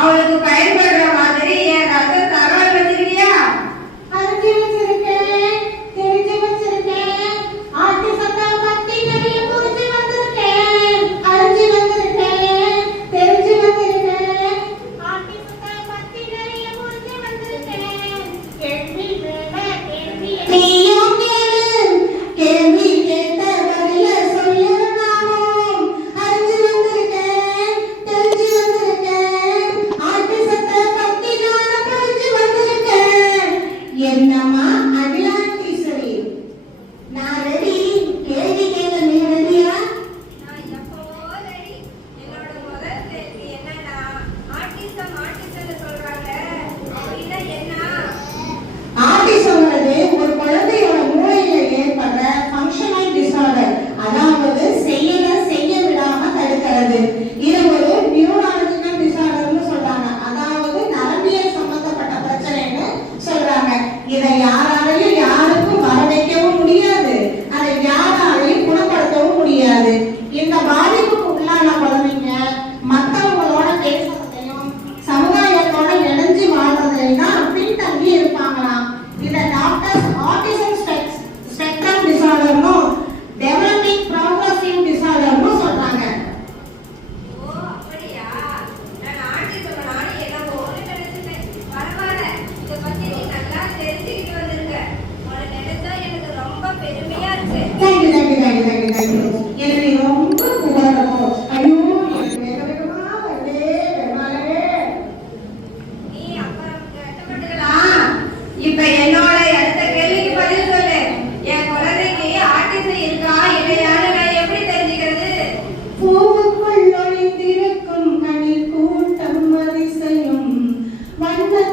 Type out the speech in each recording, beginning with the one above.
அவளுக்கு Thank you. trabalho.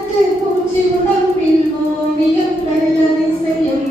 மனத்துக்கு உச்சி உடம்பில் ஓவியம் கல்லறிசையும்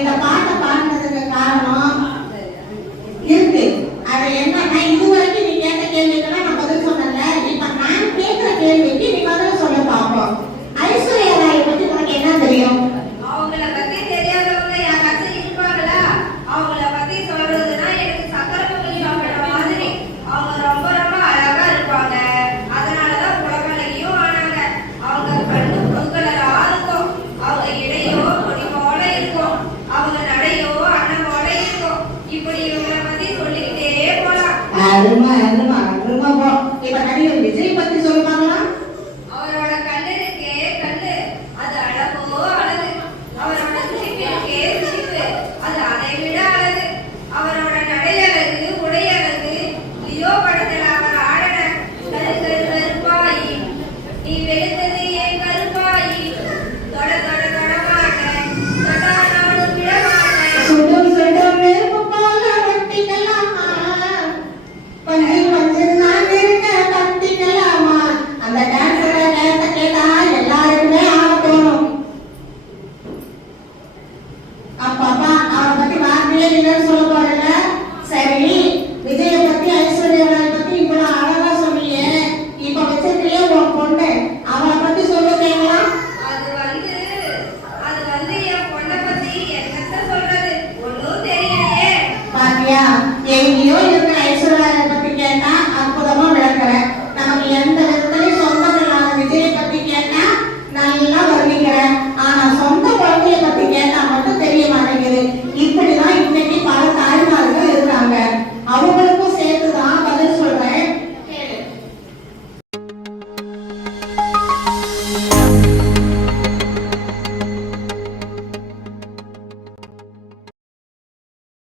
இந்த பாட்டை பாடினதுக்கு காரணம் இருக்கு. அது என்னன்னா இது வரைக்கும் நீ கேட்ட கேள்விக்கெல்லாம் நான் பதில் சொன்னல இப்ப நான் கேட்கிற கேள்விக்கு நீ பதில் சொல்ல பார்ப்போம் അരുമ അരുമ അരുമ പോ